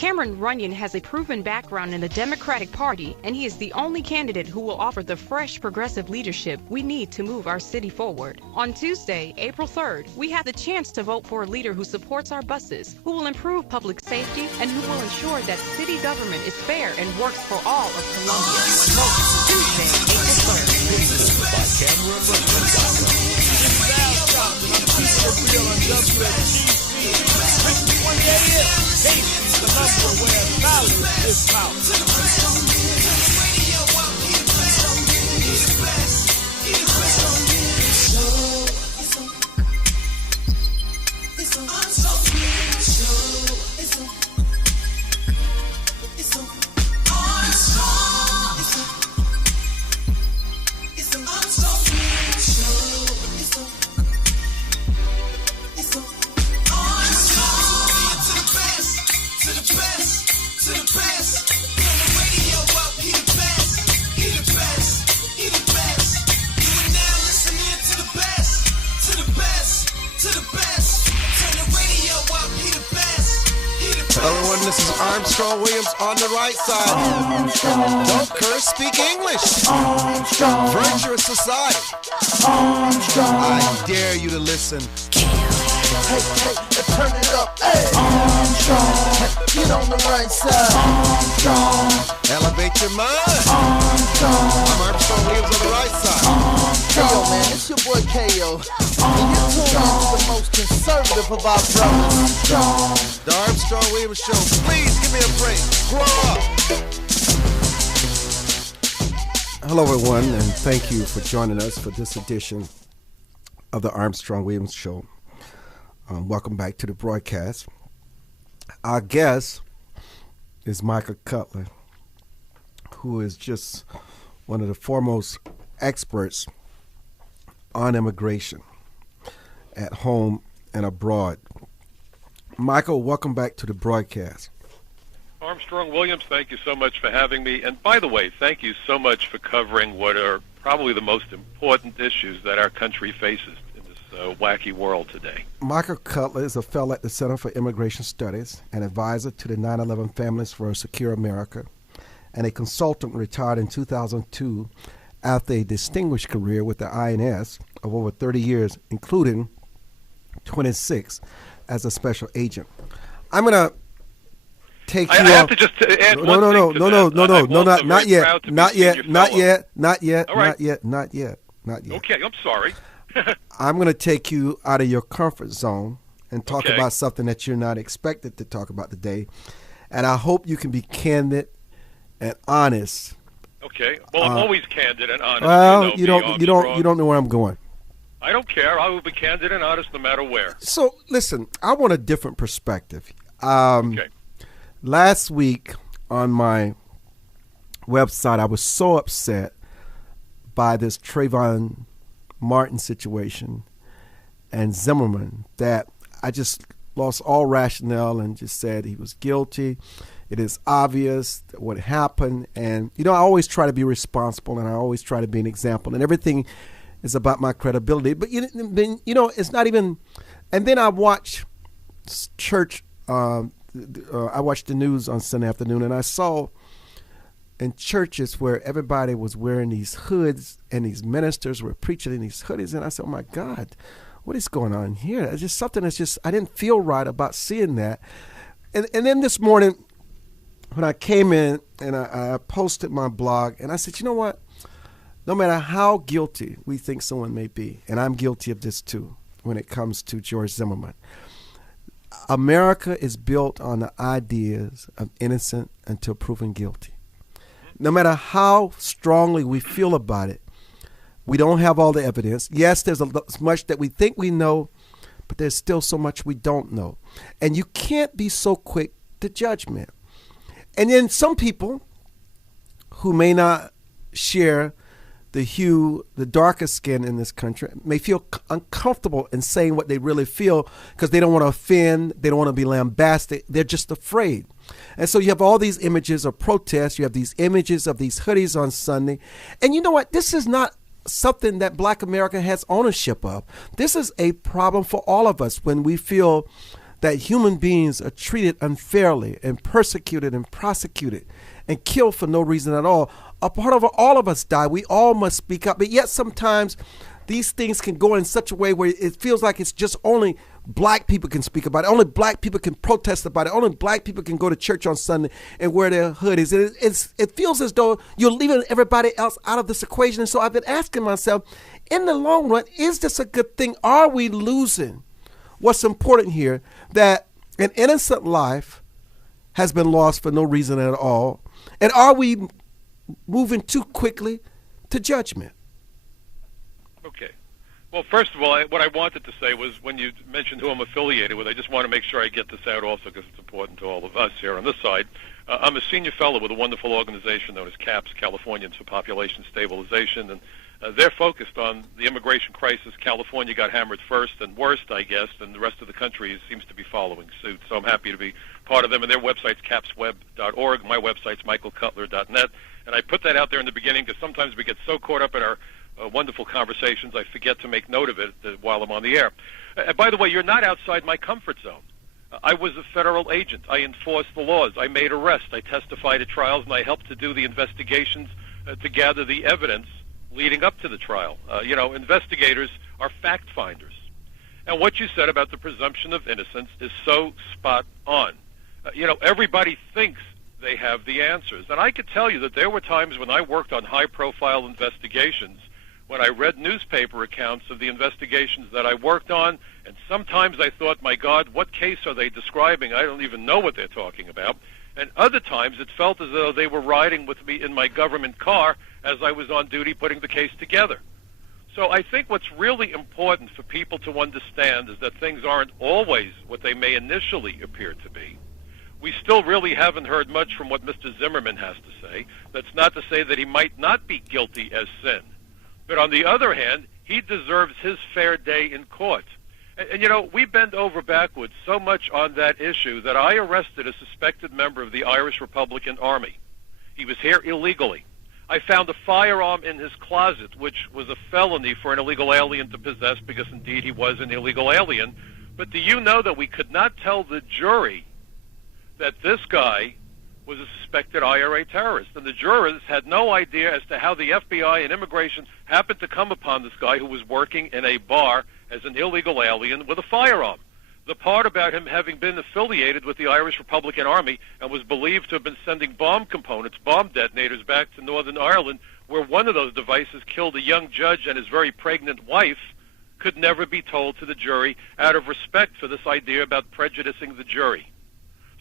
Cameron Runyon has a proven background in the Democratic Party, and he is the only candidate who will offer the fresh progressive leadership we need to move our city forward. On Tuesday, April 3rd, we have the chance to vote for a leader who supports our buses, who will improve public safety, and who will ensure that city government is fair and works for all of Columbia. Vote Tuesday, April 3rd. By the number where knowledge is found. Everyone, this is Armstrong Williams on the right side. Armstrong. Don't curse, speak English. Armstrong. Virtuous society. Armstrong. I dare you to listen. Hey, turn it up. Hey. Armstrong. Get on the right side. Armstrong. Elevate your mind. Armstrong. I'm Armstrong Williams on the right side. Armstrong. Yo, man, it's your boy K.O. And you're tuned in to the most conservative of our brothers. Armstrong. The Armstrong Williams Show. Please give me a break. Grow up. Hello, everyone, and thank you for joining us for this edition of the Armstrong Williams Show. Welcome back to the broadcast. Our guest is Michael Cutler, who is just one of the foremost experts on immigration at home and abroad. Michael, welcome back to the broadcast. Armstrong Williams, thank you so much for having me. And by the way, thank you so much for covering what are probably the most important issues that our country faces in this wacky world today. Michael Cutler is a fellow at the Center for Immigration Studies, an advisor to the 9/11 Families for a Secure America, and a consultant retired in 2002 after a distinguished career with the INS of over 30 years, including 26 as a special agent. I'm going to take you I have to just add no, one no, thing no, to no, that. no, no, I'm no, also not very yet, proud to be not seeing yet, your not fellow. yet, not yet, All right. not yet, not yet, not yet. Okay, I'm sorry. I'm going to take you out of your comfort zone and talk Okay. about something that you're not expected to talk about today. And I hope you can be candid and honest. Okay. Well, I'm always candid and honest. Well, you know, you don't know where I'm going. I don't care. I will be candid and honest no matter where. So listen, I want a different perspective. Okay. Last week on my website, I was so upset by this Trayvon Martin situation and Zimmerman that I just lost all rationale and just said he was guilty. It is obvious what happened. And, you know, I always try to be responsible and I always try to be an example. And everything is about my credibility. But, you know, it's not even. And then I watch church. I watched the news on Sunday afternoon and I saw in churches where everybody was wearing these hoods and these ministers were preaching in these hoodies. And I said, oh, my God, what is going on here? It's just something that's just, I didn't feel right about seeing that. And then this morning when I came in and I posted my blog and I said, you know what? No matter how guilty we think someone may be, and I'm guilty of this too when it comes to George Zimmerman, America is built on the ideas of innocent until proven guilty. No matter how strongly we feel about it, we don't have all the evidence. Yes, there's much that we think we know, but there's still so much we don't know. And you can't be so quick to judgment. And then some people who may not share the darkest skin in this country may feel uncomfortable in saying what they really feel because they don't want to offend, they don't want to be lambasted, they're just afraid. And so you have all these images of protests, you have these images of these hoodies on Sunday. And you know what? This is not something that Black America has ownership of. This is a problem for all of us when we feel that human beings are treated unfairly and persecuted and prosecuted and killed for no reason at all. A part of all of us die. We all must speak up. But yet sometimes these things can go in such a way where it feels like it's just only black people can speak about it. Only black people can protest about it. Only black people can go to church on Sunday and wear their hoodies. It feels as though you're leaving everybody else out of this equation. And so I've been asking myself, in the long run, is this a good thing? Are we losing what's important here, that an innocent life has been lost for no reason at all? And are we moving too quickly to judgment? Okay. Well, first of all, what I wanted to say was, when you mentioned who I'm affiliated with, I just want to make sure I get this out also, because it's important to all of us here on this side. I'm a senior fellow with a wonderful organization known as CAPS, Californians for Population Stabilization, and they're focused on the immigration crisis. California got hammered first and worst, I guess, and the rest of the country seems to be following suit. So I'm happy to be part of them, and their website's capsweb.org. My website's michaelcutler.net, and I put that out there in the beginning because sometimes we get so caught up in our wonderful conversations, I forget to make note of it while I'm on the air. By the way, you're not outside my comfort zone. I was a federal agent. I enforced the laws. I made arrests. I testified at trials, and I helped to do the investigations to gather the evidence leading up to the trial. Investigators are fact finders. And what you said about the presumption of innocence is so spot on. Everybody thinks they have the answers. And I could tell you that there were times when I worked on high-profile investigations, when I read newspaper accounts of the investigations that I worked on, and sometimes I thought, my God, what case are they describing? I don't even know what they're talking about. And other times it felt as though they were riding with me in my government car as I was on duty putting the case together. So I think what's really important for people to understand is that things aren't always what they may initially appear to be. We still really haven't heard much from what Mr. Zimmerman has to say. That's not to say that he might not be guilty as sin. But on the other hand, he deserves his fair day in court. And we bend over backwards so much on that issue that I arrested a suspected member of the Irish Republican Army. He was here illegally. I found a firearm in his closet, which was a felony for an illegal alien to possess, because indeed he was an illegal alien. But do you know that we could not tell the jury that this guy was a suspected IRA terrorist? And the jurors had no idea as to how the FBI and immigration happened to come upon this guy who was working in a bar as an illegal alien with a firearm. The part about him having been affiliated with the Irish Republican Army and was believed to have been sending bomb components, bomb detonators, back to Northern Ireland, where one of those devices killed a young judge and his very pregnant wife, could never be told to the jury out of respect for this idea about prejudicing the jury.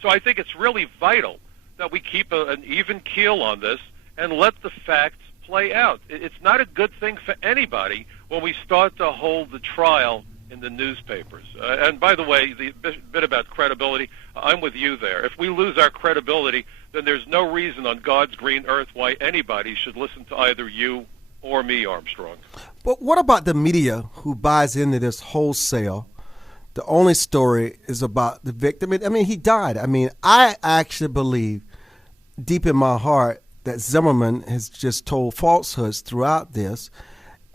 So I think it's really vital that we keep an even keel on this and let the facts play out. It's not a good thing for anybody when we start to hold the trial in the newspapers. And by the way, the bit about credibility, I'm with you there. If we lose our credibility, then there's no reason on God's green earth why anybody should listen to either you or me, Armstrong. But what about the media who buys into this wholesale? The only story is about the victim. I mean, he died. I mean, I actually believe deep in my heart that Zimmerman has just told falsehoods throughout this,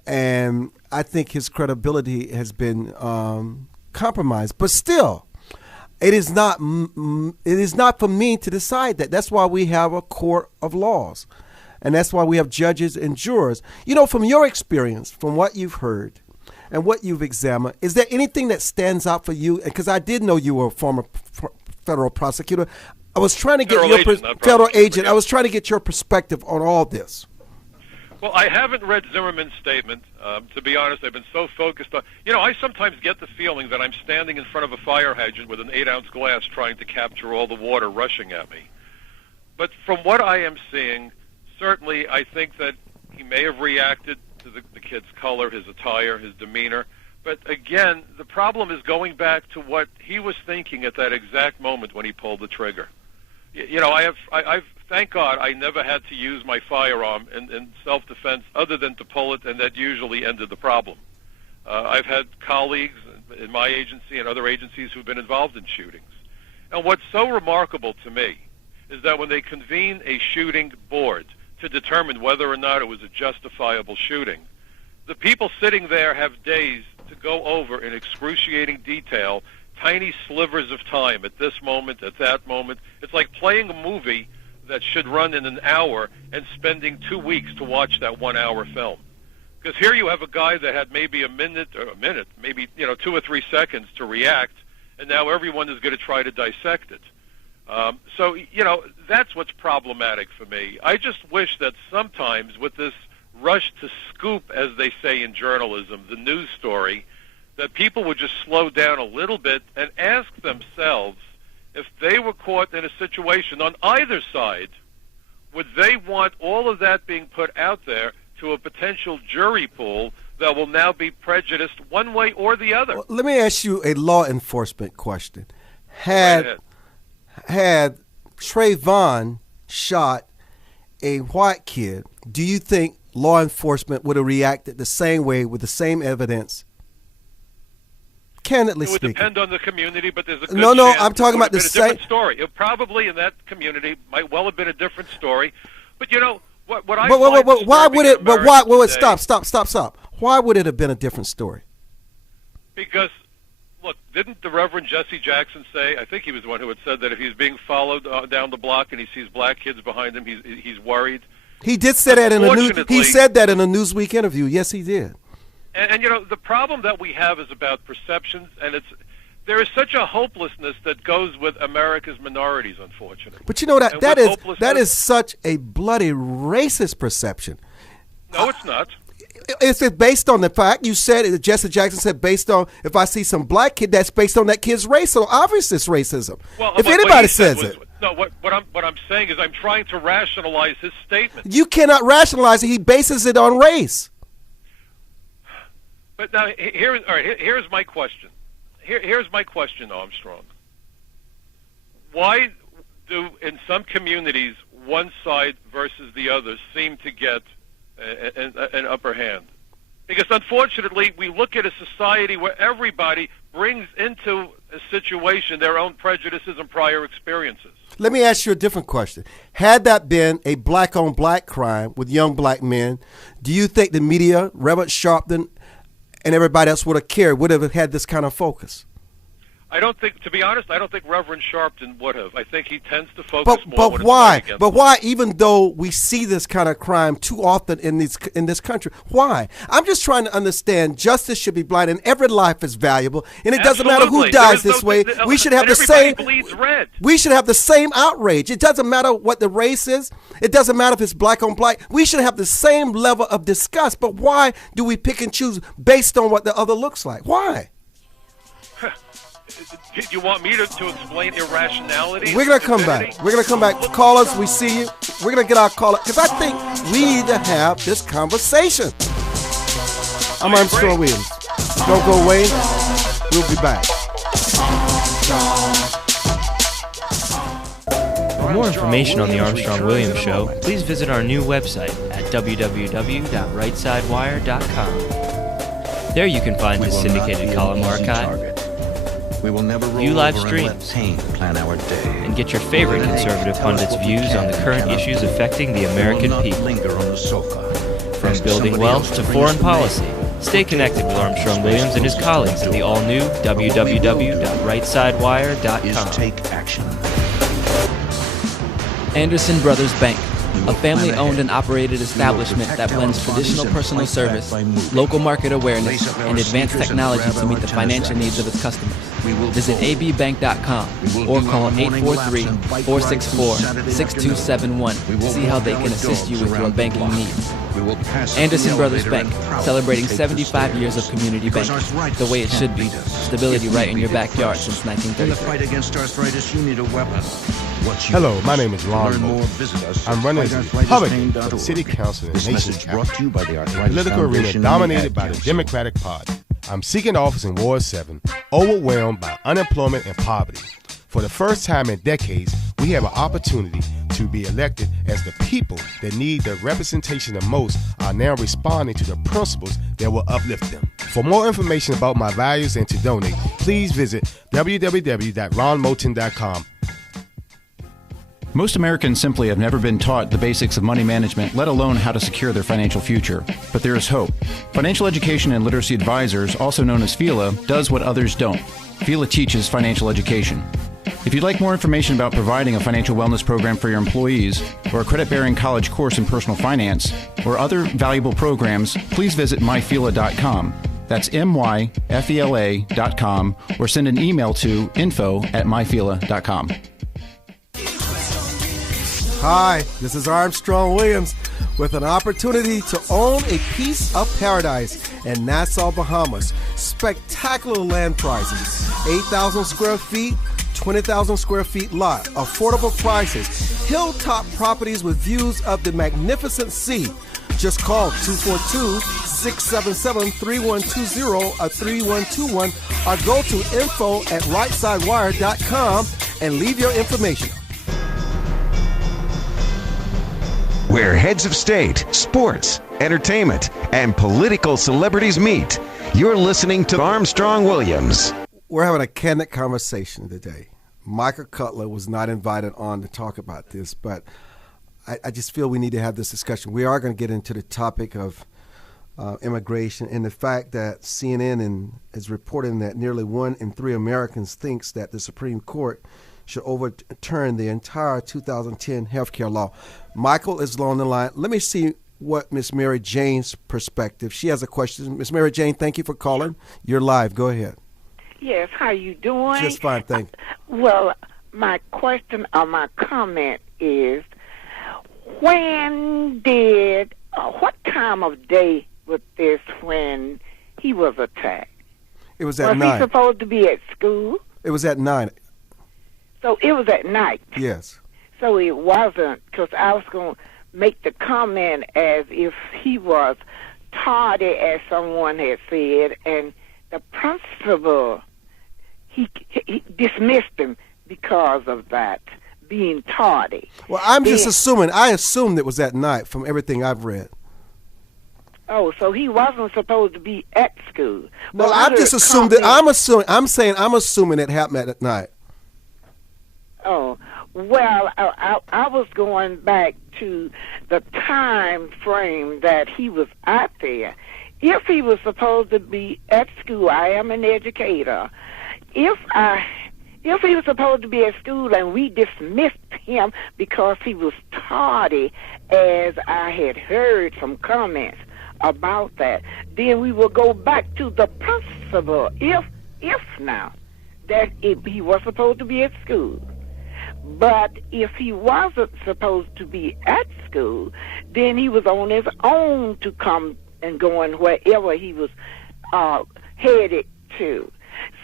and I think his credibility has been compromised. But still, it is not for me to decide that. That's why we have a court of laws, and that's why we have judges and jurors. From your experience, from what you've heard and what you've examined, is there anything that stands out for you? Because I did know you were a former federal prosecutor. I was trying to get federal agent. I was trying to get your perspective on all this. Well, I haven't read Zimmerman's statement. To be honest, I've been so focused on... I sometimes get the feeling that I'm standing in front of a fire hydrant with an 8-ounce glass trying to capture all the water rushing at me. But from what I am seeing, certainly I think that he may have reacted to the kid's color, his attire, his demeanor. But again, the problem is going back to what he was thinking at that exact moment when he pulled the trigger. I've thank God I never had to use my firearm in self-defense other than to pull it, and that usually ended the problem. I've had colleagues in my agency and other agencies who've been involved in shootings. And what's so remarkable to me is that when they convene a shooting board to determine whether or not it was a justifiable shooting, the people sitting there have days to go over in excruciating detail tiny slivers of time at this moment, at that moment. It's like playing a movie that should run in an hour and spending 2 weeks to watch that 1 hour film. Because here you have a guy that had maybe a minute, maybe 2 or 3 seconds to react, and now everyone is going to try to dissect it. So that's what's problematic for me. I just wish that sometimes with this rush to scoop, as they say in journalism, the news story, that people would just slow down a little bit and ask themselves if they were caught in a situation on either side, would they want all of that being put out there to a potential jury pool that will now be prejudiced one way or the other? Well, let me ask you a law enforcement question. Had Trayvon shot a white kid, do you think law enforcement would have reacted the same way with the same evidence? Candidly speaking. It would depend on the community, but there's a good No, chance I'm talking about the same different story. It probably in that community might well have been a different story. But what I why would it? But why? Well, stop. Why would it have been a different story? Because, look, didn't the Reverend Jesse Jackson say? I think he was the one who had said that if he's being followed down the block and he sees black kids behind him, he's worried. He did say that in a Newsweek interview. Yes, he did. And the problem that we have is about perceptions, and there is such a hopelessness that goes with America's minorities, unfortunately. But that is such a bloody racist perception. No, it's not. Is it based on the fact you said, Jesse Jackson said, based on if I see some black kid, that's based on that kid's race? So obviously it's racism. Well, if anybody says it. No, what I'm saying is I'm trying to rationalize his statement. You cannot rationalize it. He bases it on race. But now, here's my question. Here's my question, Armstrong. Why do, in some communities, one side versus the other seem to get an upper hand? Because, unfortunately, we look at a society where everybody brings into a situation their own prejudices and prior experiences. Let me ask you a different question. Had that been a black-on-black crime with young black men, do you think the media, Reverend Sharpton, and everybody else would have had this kind of focus? I don't think, to be honest, I don't think Reverend Sharpton would have. I think he tends to focus more. But why? But why? Even though we see this kind of crime too often in this country, why? I'm just trying to understand. Justice should be blind, and every life is valuable, and it doesn't matter who dies this way. We should have the same. We should have the same outrage. It doesn't matter what the race is. It doesn't matter if it's black on black. We should have the same level of disgust. But why do we pick and choose based on what the other looks like? Why? Do you want me to explain irrationality? We're going to come back. We're going to come back. Callers, we see you. We're going to get our caller, because I think we need to have this conversation. I'm Armstrong Williams. Don't go away. We'll be back. For more information on the Armstrong Williams Show, please visit our new website at www.rightsidewire.com. There you can find the syndicated column archive, we will never view live streams, plan our day, and get your favorite conservative pundits' views on the current issues affecting the American people. From building wealth to foreign policy, stay connected with Armstrong Williams and his colleagues at the all-new www.rightsidewire.com. Take action. Anderson Brothers Bank, a family-owned and operated establishment that blends traditional personal service, local market awareness, and advanced technology to meet the financial needs of its customers. Visit abbank.com or call 843-464-6271 to see how they can assist you with your banking needs. Anderson Brothers Bank, celebrating 75 years of community banking, the way it should be. Stability right in your backyard since 1933. In the fight against arthritis, you need a weapon. Hello, my name is Lon Moulton. I'm running as a Republican for the City Council in the nation's capital, a political arena dominated by the Democratic Party. I'm seeking office in Ward 7, overwhelmed by unemployment and poverty. For the first time in decades, we have an opportunity to be elected as the people that need the representation the most are now responding to the principles that will uplift them. For more information about my values and to donate, please visit www.ronmoulton.com. Most Americans simply have never been taught the basics of money management, let alone how to secure their financial future. But there is hope. Financial Education and Literacy Advisors, also known as FELA, does what others don't. FELA teaches financial education. If you'd like more information about providing a financial wellness program for your employees, or a credit-bearing college course in personal finance, or other valuable programs, please visit myfela.com. That's myfela.com, or send an email to info@myfela.com. Hi, this is Armstrong Williams with an opportunity to own a piece of paradise in Nassau, Bahamas. Spectacular land prices, 8,000 square feet, 20,000 square feet lot, affordable prices, hilltop properties with views of the magnificent sea. Just call 242-677-3120 or 3121 or go to info@rightsidewire.com and leave your information. Where heads of state, sports, entertainment, and political celebrities meet. You're listening to Armstrong Williams. We're having a candid conversation today. Michael Cutler was not invited on to talk about this, but I just feel we need to have this discussion. We are going to get into the topic of immigration and the fact that CNN is reporting that nearly 1 in 3 Americans thinks that the Supreme Court should overturn the entire 2010 healthcare law. Michael is on the line. Let me see what Miss Mary Jane's perspective. She has a question. Miss Mary Jane, thank you for calling. You're live. Go ahead. Yes, how you doing? Just fine, thank you. Well, my question or my comment is, what time of day was this when he was attacked? It was at 9. Was he supposed to be at school? It was at 9. So it was at night. Yes. So it wasn't, because I was going to make the comment as if he was tardy, as someone had said, and the principal, he dismissed him because of that, being tardy. Well, I'm just assuming. I assumed it was at night from everything I've read. Oh, so he wasn't supposed to be at school. Well, I just assumed that. I'm assuming it happened at night. Oh, well, I was going back to the time frame that he was out there. If he was supposed to be at school, I am an educator. If he was supposed to be at school and we dismissed him because he was tardy, as I had heard some comments about that, then we will go back to the principal. If now that he was supposed to be at school. But if he wasn't supposed to be at school, then he was on his own to come and going wherever he was headed to.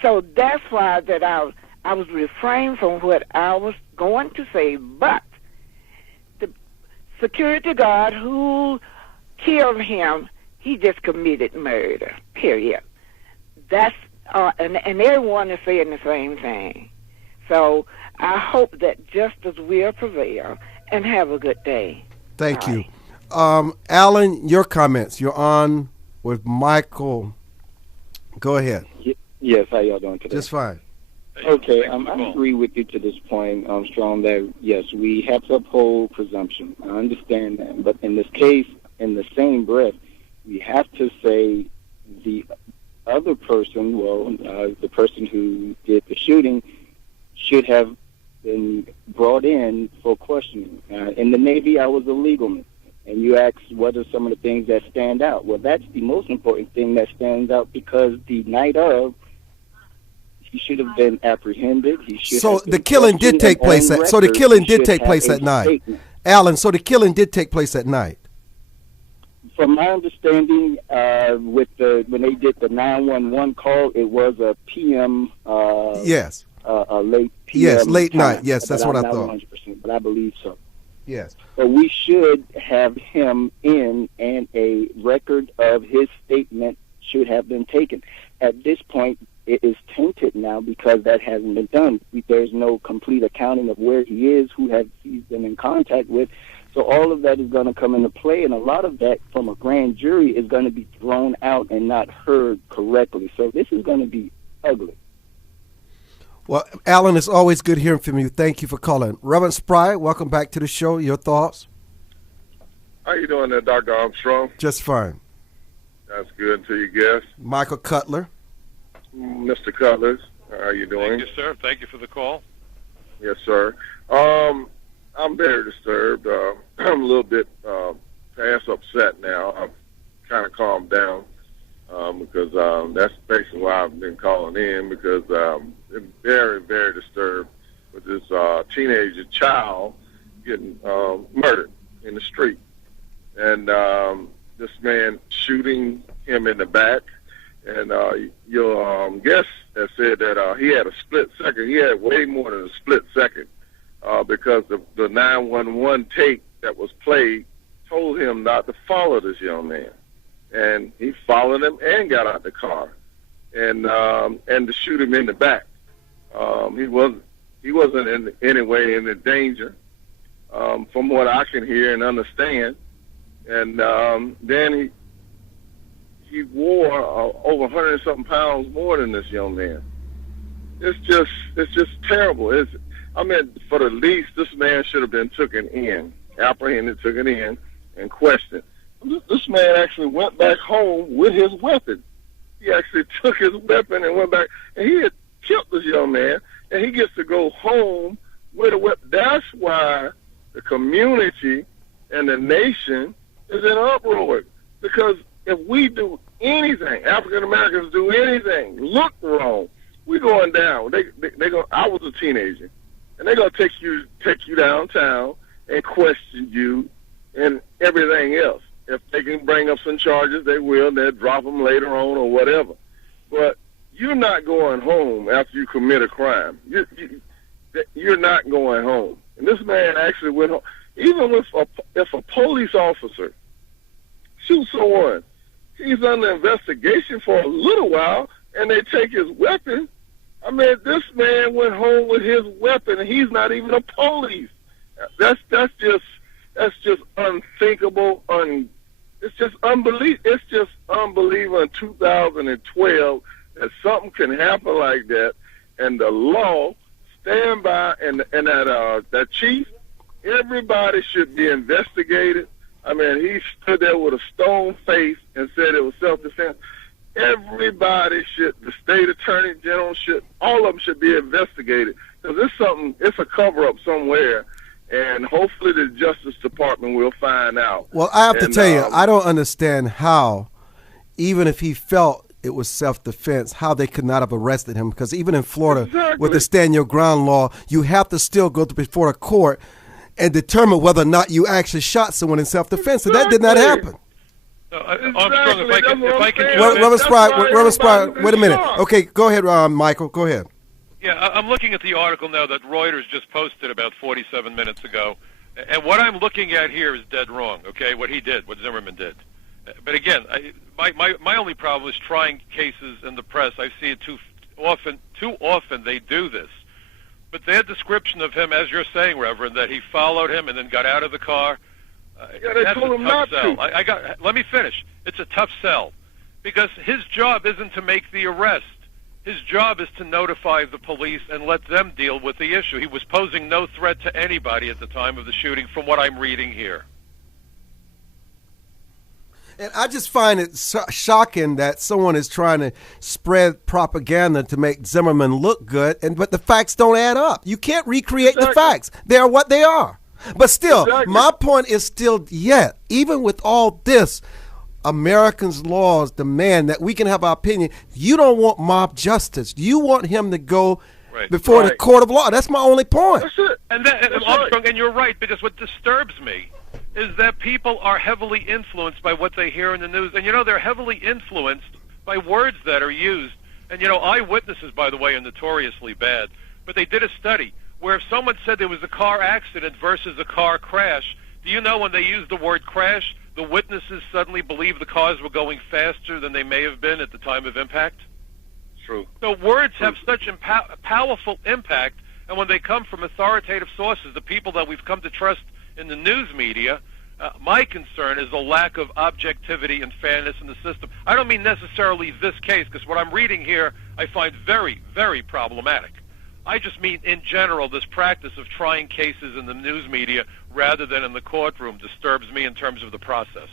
So that's why that I was refraining from what I was going to say. But the security guard who killed him, he just committed murder, period. That's and everyone is saying the same thing. So I hope that justice will prevail, and have a good day. Thank you. Alan, your comments. You're on with Michael. Go ahead. Yes, how y'all doing today? Just fine. Okay, I agree with you to this point, Armstrong, that yes, we have to uphold presumption. I understand that. But in this case, in the same breath, we have to say the other person, the person who did the shooting, should have been brought in for questioning. In the Navy, I was a legalman, and you asked what are some of the things that stand out. Well, that's the most important thing that stands out, because the night of, he should have been apprehended. So the killing did take place at. So the killing did take place at night, Alan. So the killing did take place at night. From my understanding, when they did the 911 call, it was a PM. Yes. A late PM. Yes, late time. night. Yes, that's what I thought. 100%, but I believe so. Yes. But we should have him in, and a record of his statement should have been taken. At this point, it is tainted now because that hasn't been done. There's no complete accounting of where he is, who he's been in contact with. So all of that is going to come into play, and a lot of that from a grand jury is going to be thrown out and not heard correctly. So this is going to be ugly. Well, Alan, it's always good hearing from you. Thank you for calling. Reverend Spry, welcome back to the show. Your thoughts? How you doing there, Dr. Armstrong? Just fine. That's good. To your guest, Michael Cutler. Mr. Cutler, how you doing? Thank you, sir. Thank you for the call. Yes, sir. I'm very disturbed. I'm a little bit past upset now. I've kind of calmed down because that's basically why I've been calling in, because I'm very, very disturbed with this teenager child getting murdered in the street. And this man shooting him in the back. And your guest has said that he had a split second. He had way more than a split second because the 911 tape that was played told him not to follow this young man. And he followed him and got out the car and to shoot him in the back. He wasn't in any way in danger from what I can hear and understand. And then he wore over 100 and something pounds more than this young man. It's just terrible. For the least, this man should have been apprehended, taken in, and questioned. This man actually went back home with his weapon. He actually took his weapon and went back, and he had killed this young man, and he gets to go home with a weapon. That's why the community and the nation is in uproar, because if we do anything, African Americans do anything, look wrong, we're going down. They go. I was a teenager, and they're gonna take you downtown and question you and everything else. If they can bring up some charges, they will. They'll drop them later on or whatever. But you're not going home after you commit a crime. You're not going home. And this man actually went home. Even if a police officer shoots someone, he's under investigation for a little while, and they take his weapon. I mean, this man went home with his weapon, and he's not even a police. That's just unthinkable. It's just unbelievable. It's just unbelievable in 2012 that something can happen like that, and the law stand by, and that chief, everybody should be investigated. I mean, he stood there with a stone face and said it was self-defense. Everybody should, the state attorney general should, all of them should be investigated, because it's a cover-up somewhere, and hopefully the Justice Department will find out. Well, I have to tell you, I don't understand how, even if he felt it was self-defense, how they could not have arrested him, because even in Florida, with the stand your ground law, you have to still go before a court and determine whether or not you actually shot someone in self-defense, and that did not happen. Armstrong, if I can Reverend Spry, wait a minute. Okay, go ahead, Michael. Go ahead. Yeah, I'm looking at the article now that Reuters just posted about 47 minutes ago, and what I'm looking at here is dead wrong. Okay, what he did, what Zimmerman did. But again, my only problem is trying cases in the press. I see it too often they do this. But their description of him, as you're saying, Reverend, that he followed him and then got out of the car, they told him not sell. to. Let me finish. It's a tough sell, because his job isn't to make the arrest. His job is to notify the police and let them deal with the issue. He was posing no threat to anybody at the time of the shooting, from what I'm reading here. And I just find it shocking that someone is trying to spread propaganda to make Zimmerman look good, but the facts don't add up. You can't recreate the facts. They are what they are. But still, my point is still, even with all this, Americans' laws demand that we can have our opinion. You don't want mob justice. You want him to go before the court of law. That's my only point. That's it. And you're right, because what disturbs me is that people are heavily influenced by what they hear in the news. And, they're heavily influenced by words that are used. And, eyewitnesses, by the way, are notoriously bad. But they did a study where if someone said there was a car accident versus a car crash, do you know when they used the word crash, the witnesses suddenly believed the cars were going faster than they may have been at the time of impact? True. So words have such powerful impact, and when they come from authoritative sources, the people that we've come to trust in the news media, my concern is the lack of objectivity and fairness in the system. I don't mean necessarily this case, because what I'm reading here I find very, very problematic. I just mean in general, this practice of trying cases in the news media rather than in the courtroom disturbs me in terms of the process.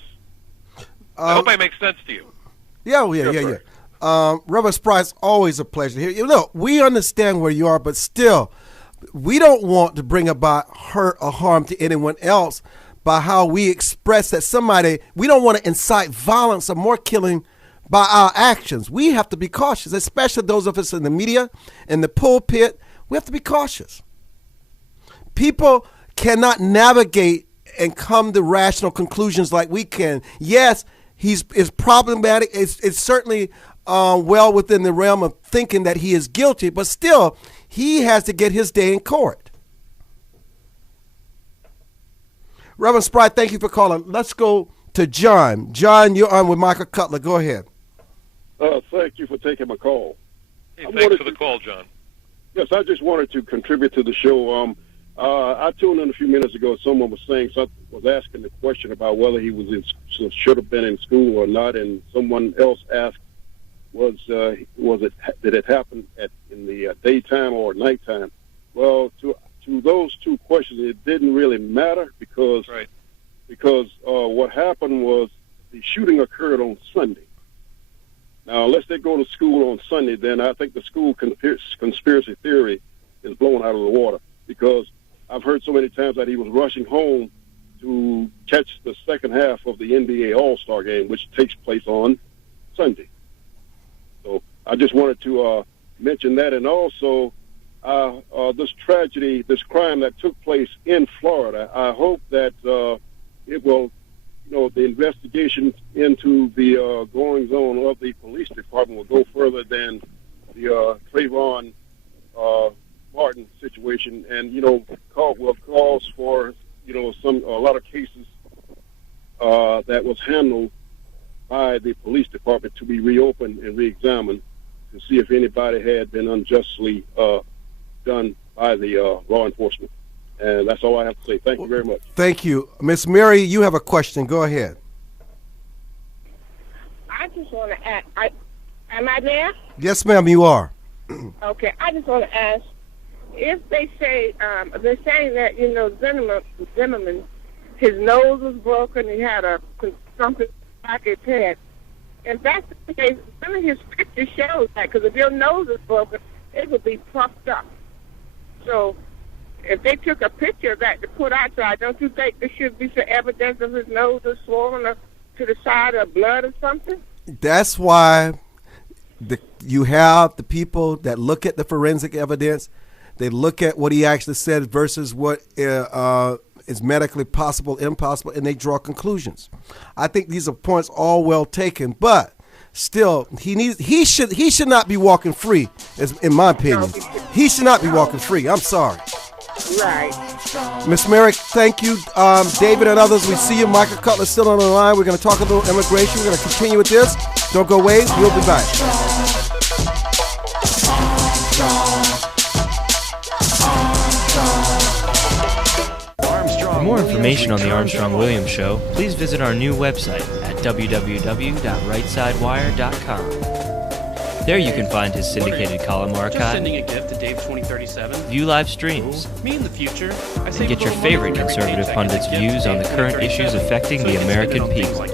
I hope I make sense to you. Yeah. Reverend Sprice, always a pleasure here. Look, we understand where you are, but still, we don't want to bring about hurt or harm to anyone else by how we express that somebody, we don't want to incite violence or more killing by our actions. We have to be cautious, especially those of us in the media, in the pulpit. We have to be cautious. People cannot navigate and come to rational conclusions like we can. Yes, it's problematic. It's certainly well within the realm of thinking that he is guilty, but still, he has to get his day in court. Reverend Sprite, thank you for calling. Let's go to John. John, you're on with Michael Cutler. Go ahead. Thank you for taking my call. Hey, thanks for the call, John. Yes, I just wanted to contribute to the show. I tuned in a few minutes ago. Someone was saying was asking the question about whether he should have been in school or not, and someone else asked, did it happen in the daytime or nighttime? Well, to those two questions, it didn't really matter because what happened was the shooting occurred on Sunday. Now, unless they go to school on Sunday, then I think the school conspiracy theory is blown out of the water, because I've heard so many times that he was rushing home to catch the second half of the NBA All-Star game, which takes place on Sunday. So I just wanted to mention that. And also, this tragedy, this crime that took place in Florida, I hope that it will, the investigation into the goings-on of the police department will go further than the Trayvon Martin situation, and calls for a lot of cases that was handled by the police department to be reopened and reexamined to see if anybody had been unjustly done by the law enforcement. And that's all I have to say. Thank you very much. Thank you. Miss Mary, you have a question. Go ahead. I just want to ask, am I there? Yes, ma'am, you are. Okay, I just want to ask, if they say, they're saying that, Zimmerman, his nose was broken, he had something like his head. If that's the case, none of his picture shows that, because if your nose is broken, it would be puffed up. So, if they took a picture of that to put outside, don't you think there should be some evidence of his nose is swollen to the side of blood or something? That's why you have the people that look at the forensic evidence. They look at what he actually said versus what is medically possible, impossible, and they draw conclusions. I think these are points all well taken, but still, he should not be walking free, in my opinion. He should not be walking free. I'm sorry. Right. Miss Merrick, thank you. David and others, we see you. Michael Cutler still on the line. We're going to talk a little immigration. We're going to continue with this. Don't go away. We'll be back. For more information on the Armstrong-Williams Show, please visit our new website at www.rightsidewire.com. There you can find his syndicated column archive, just sending a gift to Dave 2037, view live streams, me in the future, and get your favorite conservative pundits' views on the current issues affecting the American people.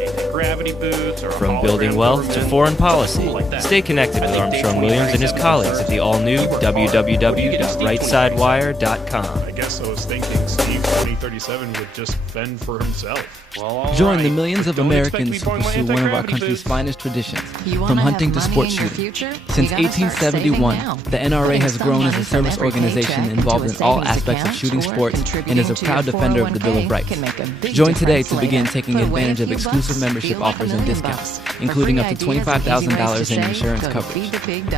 From building wealth to foreign policy, stay connected with Armstrong Williams and his colleagues at the all-new www.rightsidewire.com. I guess I was thinking Steve 2037 would just fend for himself. Join the millions of Americans who pursue one of our country's finest traditions, from hunting to sports shooting. Since 1871, the NRA has grown as a service organization involved in all aspects of shooting sports and is a proud defender of the Bill of Rights. Join today to begin taking advantage of exclusive membership offers and discounts, including up to $25,000 in insurance coverage.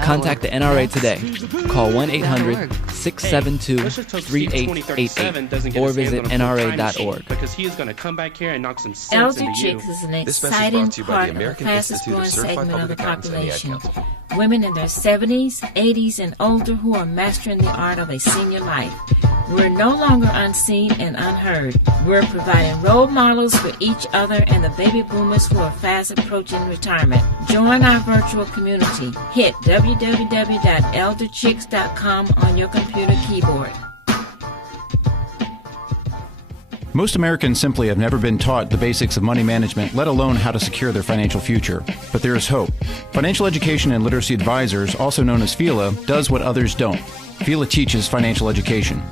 Contact the NRA today. Call 1-800-672-3888 or visit NRA.org. Because he is going to come back here and knock some sense Elder into you. Chicks is an exciting part of the fastest growing segment of the population. Women in their 70s, 80s, and older who are mastering the art of a senior life. We're no longer unseen and unheard. We're providing role models for each other and the baby boomers who are fast approaching retirement. Join our virtual community. Hit www.elderchicks.com on your computer keyboard. Most Americans simply have never been taught the basics of money management, let alone how to secure their financial future. But there is hope. Financial Education and Literacy Advisors, also known as FELA, does what others don't. FELA teaches financial education.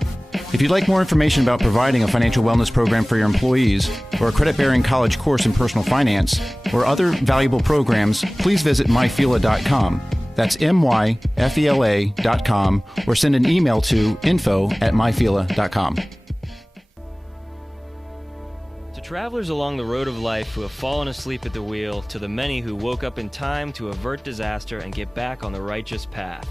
If you'd like more information about providing a financial wellness program for your employees, or a credit-bearing college course in personal finance, or other valuable programs, please visit myfela.com. That's myfela.com, or send an email to info@myfela.com. To travelers along the road of life who have fallen asleep at the wheel, to the many who woke up in time to avert disaster and get back on the righteous path.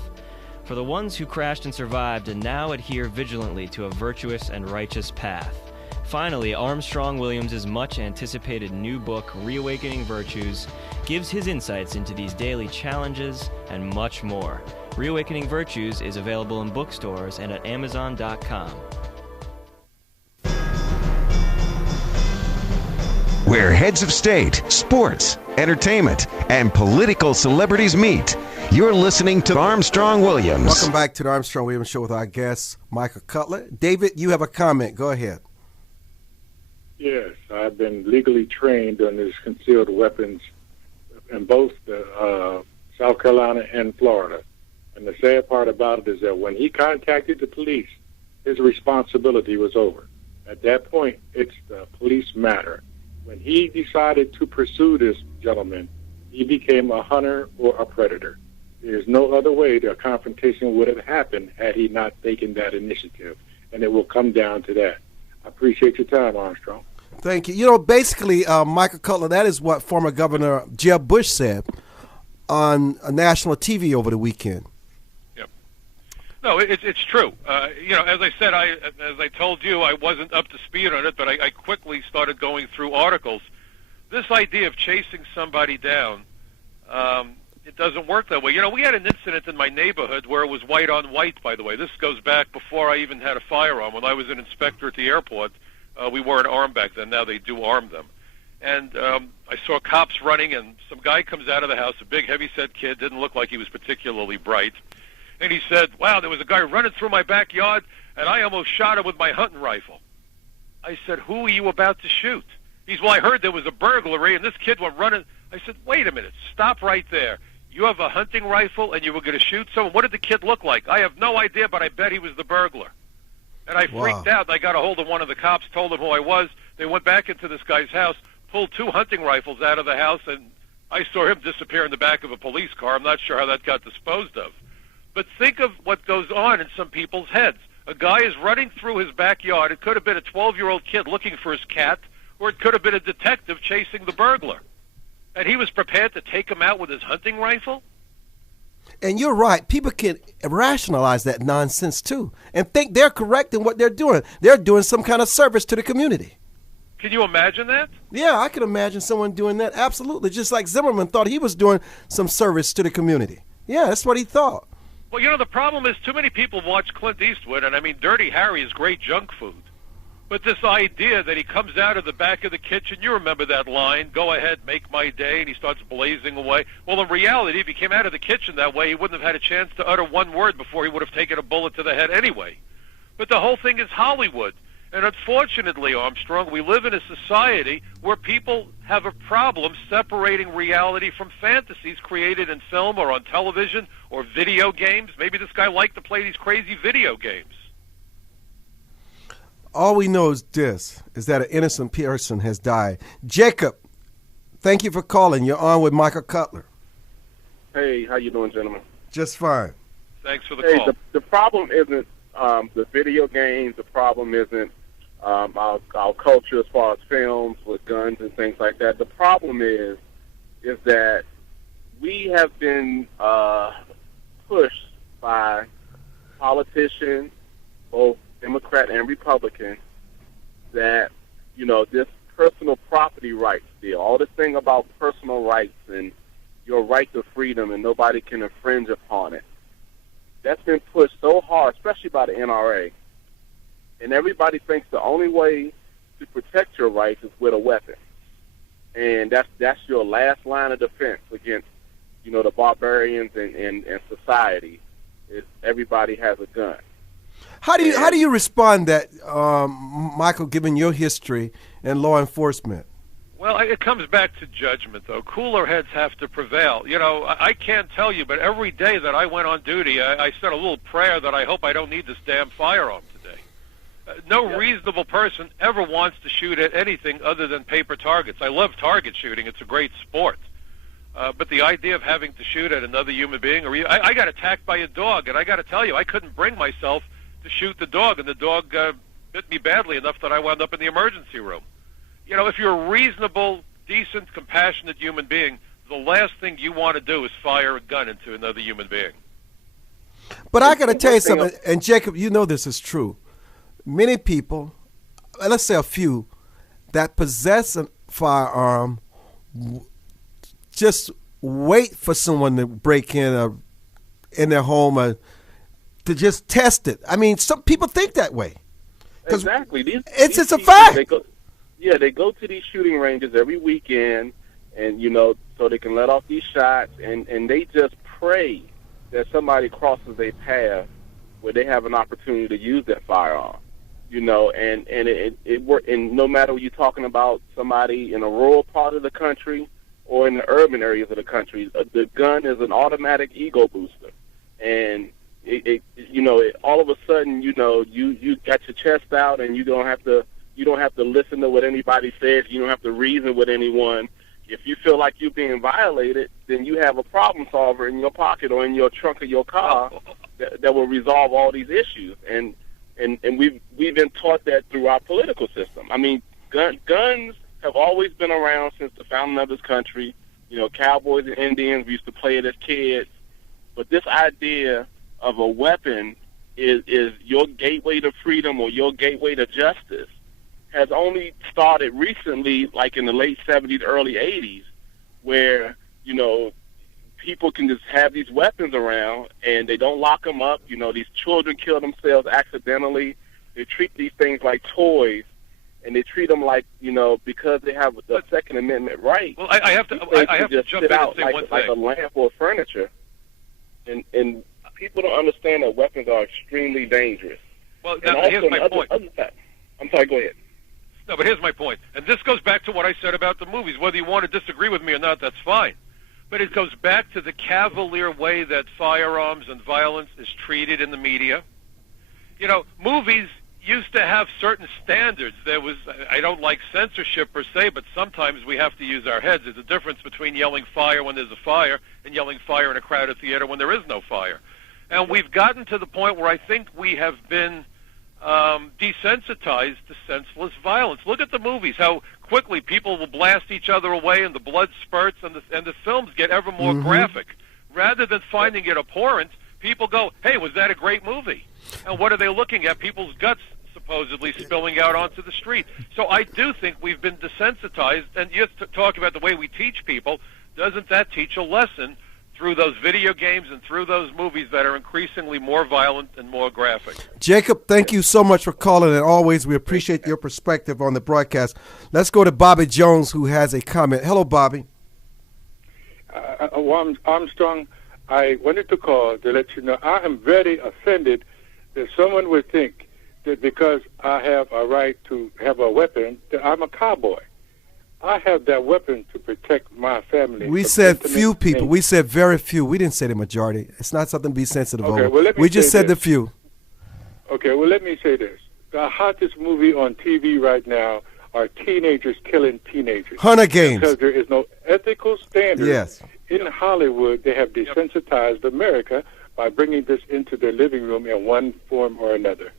For the ones who crashed and survived and now adhere vigilantly to a virtuous and righteous path. Finally, Armstrong Williams' much-anticipated new book, Reawakening Virtues, gives his insights into these daily challenges and much more. Reawakening Virtues is available in bookstores and at Amazon.com. Where heads of state, sports, entertainment, and political celebrities meet. You're listening to Armstrong Williams. Welcome back to the Armstrong Williams Show with our guest, Michael Cutler. David, you have a comment. Go ahead. Yes, I've been legally trained on this concealed weapons in both South Carolina and Florida. And the sad part about it is that when he contacted the police, his responsibility was over. At that point, it's the police matter. When he decided to pursue this gentleman, he became a hunter or a predator. There's no other way the confrontation would have happened had he not taken that initiative, and it will come down to that. I appreciate your time, Armstrong. Thank you. You know, basically, Michael Cutler, that is what former Governor Jeb Bush said on national TV over the weekend. Yep. No, it's true. As I said, as I told you, I wasn't up to speed on it, but I quickly started going through articles. This idea of chasing somebody down, it doesn't work that way. You know, we had an incident in my neighborhood where it was white on white, by the way. This goes back before I even had a firearm. When I was an inspector at the airport, we weren't armed back then. Now they do arm them. And I saw cops running, and some guy comes out of the house, a big, heavy-set kid, didn't look like he was particularly bright. And he said, wow, there was a guy running through my backyard, and I almost shot him with my hunting rifle. I said, who are you about to shoot? He said, well, I heard there was a burglary, and this kid went running. I said, wait a minute, stop right there. You have a hunting rifle, and you were going to shoot someone? What did the kid look like? I have no idea, but I bet he was the burglar. And I freaked out. I got a hold of one of the cops, told him who I was. They went back into this guy's house, pulled 2 hunting rifles out of the house, and I saw him disappear in the back of a police car. I'm not sure how that got disposed of. But think of what goes on in some people's heads. A guy is running through his backyard. It could have been a 12-year-old kid looking for his cat, or it could have been a detective chasing the burglar. And he was prepared to take him out with his hunting rifle? And you're right. People can rationalize that nonsense, too, and think they're correct in what they're doing. They're doing some kind of service to the community. Can you imagine that? Yeah, I can imagine someone doing that. Absolutely. Just like Zimmerman thought he was doing some service to the community. Yeah, that's what he thought. Well, you know, the problem is too many people watch Clint Eastwood, and I mean, Dirty Harry is great junk food. But this idea that he comes out of the back of the kitchen, you remember that line, go ahead, make my day, and he starts blazing away. Well, in reality, if he came out of the kitchen that way, he wouldn't have had a chance to utter one word before he would have taken a bullet to the head anyway. But the whole thing is Hollywood. And unfortunately, Armstrong, we live in a society where people have a problem separating reality from fantasies created in film or on television or video games. Maybe this guy liked to play these crazy video games. All we know is this, is that an innocent person has died. Jacob, thank you for calling. You're on with Michael Cutler. Hey, how you doing, gentlemen? Just fine. Thanks for the call. The problem isn't the video games. The problem isn't our culture as far as films with guns and things like that. The problem is that we have been pushed by politicians, both Democrat and Republican, that, you know, this personal property rights deal, all this thing about personal rights and your right to freedom and nobody can infringe upon it, that's been pushed so hard, especially by the NRA, And everybody thinks the only way to protect your rights is with a weapon. And that's your last line of defense against, the barbarians and society, is everybody has a gun. How do you respond that, Michael, given your history in law enforcement? Well, it comes back to judgment, though. Cooler heads have to prevail. I can't tell you, but every day that I went on duty, I said a little prayer that I hope I don't need this damn firearm today. No reasonable person ever wants to shoot at anything other than paper targets. I love target shooting. It's a great sport. But the idea of having to shoot at another human being, I got attacked by a dog, and I got to tell you, I couldn't bring myself to shoot the dog, and the dog bit me badly enough that I wound up in the emergency room. If you're a reasonable, decent, compassionate human being, the last thing you want to do is fire a gun into another human being. But I got to tell you something, and Jacob, you know this is true. Many people, let's say a few, that possess a firearm just wait for someone to break in their home to just test it. I mean, some people think that way. Exactly. It's a fact. They go to these shooting ranges every weekend, and so they can let off these shots, and they just pray that somebody crosses their path where they have an opportunity to use that firearm. And it work. And no matter what you're talking about, somebody in a rural part of the country or in the urban areas of the country, the gun is an automatic ego booster, and all of a sudden, you got your chest out, and you don't have to listen to what anybody says. You don't have to reason with anyone. If you feel like you're being violated, then you have a problem solver in your pocket or in your trunk of your car that will resolve all these issues. And we've been taught that through our political system. I mean, guns have always been around since the founding of this country. Cowboys and Indians, we used to play it as kids. But this idea of a weapon is your gateway to freedom or your gateway to justice has only started recently, like in the late 70s, early 80s, where, people can just have these weapons around and they don't lock them up. These children kill themselves accidentally. They treat these things like toys, and they treat them like, because they have the Second Amendment right. Well, I have to jump in and say one thing. Like a lamp or furniture. And people don't understand that weapons are extremely dangerous. Well, here's my point. I'm sorry, go ahead. No, but here's my point. And this goes back to what I said about the movies. Whether you want to disagree with me or not, that's fine. But it goes back to the cavalier way that firearms and violence is treated in the media. Movies used to have certain standards. There was, I don't like censorship per se, but sometimes we have to use our heads. There's a difference between yelling fire when there's a fire and yelling fire in a crowded theater when there is no fire. And we've gotten to the point where I think we have been desensitized to senseless violence. Look at the movies, how quickly people will blast each other away and the blood spurts and the films get ever more graphic. Rather than finding it abhorrent, people go, hey, was that a great movie? And what are they looking at? People's guts supposedly spilling out onto the street. So I do think we've been desensitized, and just to talk about the way we teach people, doesn't that teach a lesson through those video games and through those movies that are increasingly more violent and more graphic? Jacob, thank you so much for calling, and always we appreciate your perspective on the broadcast. Let's go to Bobby Jones, who has a comment. Hello, Bobby. Armstrong, I wanted to call to let you know I am very offended that someone would think that because I have a right to have a weapon, that I'm a cowboy. I have that weapon to protect my family. We said few people. We said very few. We didn't say the majority. It's not something to be sensitive over. Well, we just said the few. Okay, well, let me say this. The hottest movie on TV right now are teenagers killing teenagers. Hunter Games. Because there is no ethical standard. Yes. In Hollywood, they have desensitized America by bringing this into their living room in one form or another.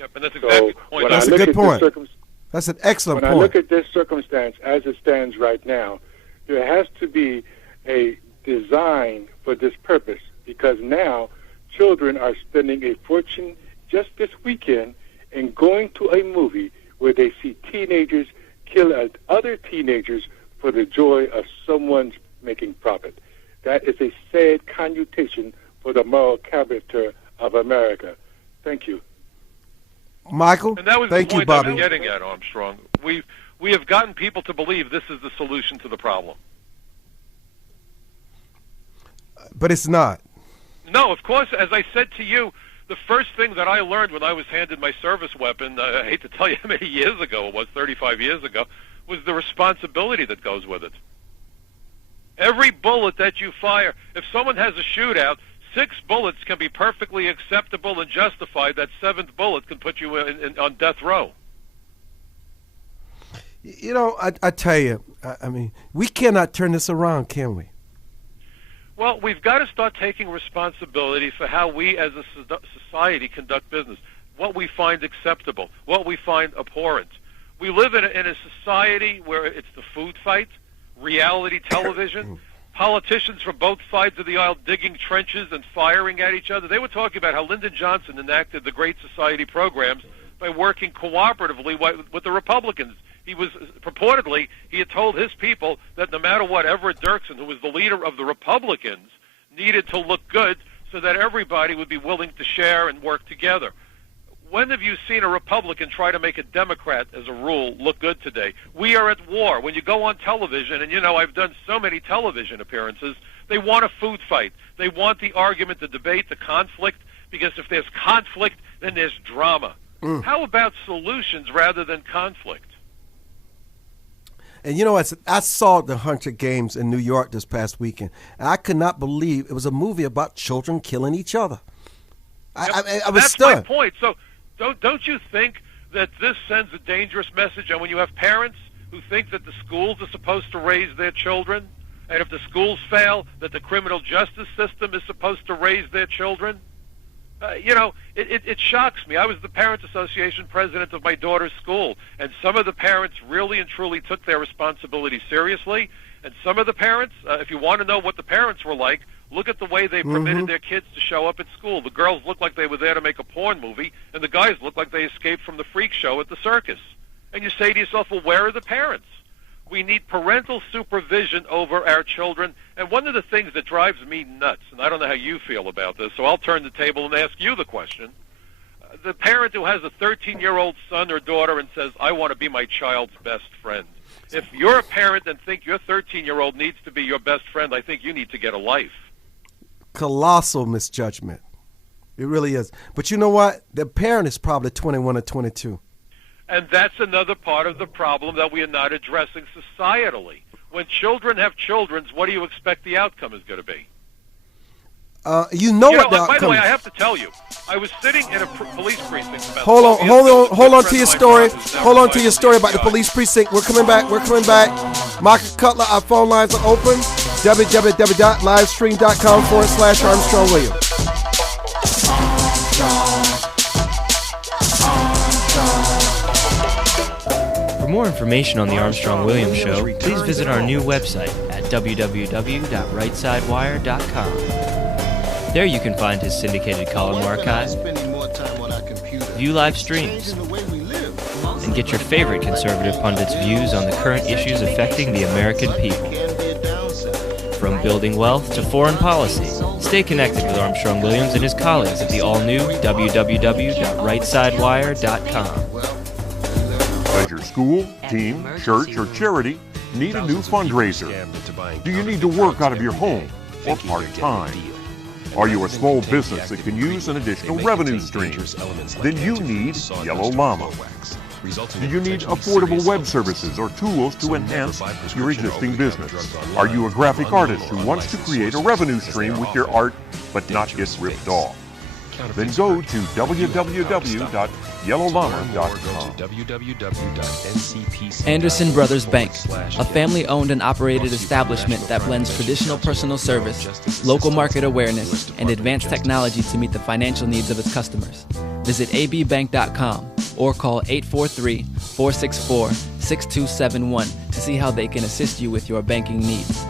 Yep, and that's exactly the point. That's a good point. That's an excellent point. When I look at this circumstance as it stands right now, there has to be a design for this purpose, because now children are spending a fortune just this weekend in going to a movie where they see teenagers kill other teenagers for the joy of someone's making profit. That is a sad connotation for the moral character of America. Thank you. Michael, And that was thank the you, point I Bobby. was getting at, Armstrong. We have gotten people to believe this is the solution to the problem. But it's not. No, of course, as I said to you, the first thing that I learned when I was handed my service weapon, I hate to tell you how many years ago it was, 35 years ago, was the responsibility that goes with it. Every bullet that you fire, if someone has a shootout, 6 bullets can be perfectly acceptable and justified. That 7th bullet can put you on death row. You know, I tell you, I mean, we cannot turn this around, can we? Well, we've got to start taking responsibility for how we as a society conduct business, what we find acceptable, what we find abhorrent. We live in a society where it's the food fight, reality television, politicians from both sides of the aisle digging trenches and firing at each other. They were talking about how Lyndon Johnson enacted the Great Society programs by working cooperatively with the Republicans. He was purportedly, he had told his people that no matter what, Everett Dirksen, who was the leader of the Republicans, needed to look good so that everybody would be willing to share and work together. When have you seen a Republican try to make a Democrat, as a rule, look good today? We are at war. When you go on television, and you know I've done so many television appearances, they want a food fight. They want the argument, the debate, the conflict, because if there's conflict, then there's drama. How about solutions rather than conflict? And you know, I saw the Hunter Games in New York this past weekend, and I could not believe it was a movie about children killing each other. I was stunned. That's my point. So don't you think that this sends a dangerous message? And when you have parents who think that the schools are supposed to raise their children, and if the schools fail, that the criminal justice system is supposed to raise their children? You know, it shocks me. I was the Parents Association president of my daughter's school, and some of the parents really and truly took their responsibility seriously, and some of the parents, if you want to know what the parents were like, look at the way they permitted their kids to show up at school. The girls looked like they were there to make a porn movie, and the guys looked like they escaped from the freak show at the circus. And you say to yourself, well, where are the parents? We need parental supervision over our children. And one of the things that drives me nuts, and I don't know how you feel about this, so I'll turn the table and ask you the question. The parent who has a 13-year-old son or daughter and says, I want to be my child's best friend. If you're a parent and think your 13-year-old needs to be your best friend, I think you need to get a life. Colossal misjudgment. It really is. But you know what? The parent is probably 21 or 22. And that's another part of the problem that we are not addressing societally. When children have children, what do you expect the outcome is going to be? What the outcome. By the way, I have to tell you, I was sitting in a police precinct. Hold on to your story. Hold on to your story about the police precinct. We're coming back. Michael Cutler, our phone lines are open. www.livestream.com/Armstrong Williams. For more information on the Armstrong Williams Show, please visit our new website at www.rightsidewire.com. There you can find his syndicated column archive, view live streams, and get your favorite conservative pundits' views on the current issues affecting the American people. From building wealth to foreign policy, stay connected with Armstrong Williams and his colleagues at the all-new www.rightsidewire.com. Does your school, team, church, or charity need a new fundraiser? Do you need to work out of your home or part-time? Are you a small business that can use an additional revenue stream? Then you need Yellow Llama. Do you need affordable web services or tools to enhance your existing business? Are you a graphic artist who wants to create a revenue stream with your art but not get ripped off? Then go to www.yellowllama.com. Anderson Brothers Bank, a family-owned and operated establishment that blends traditional personal service, local market awareness, and advanced technology to meet the financial needs of its customers. Visit abbank.com or call 843-464-6271 to see how they can assist you with your banking needs.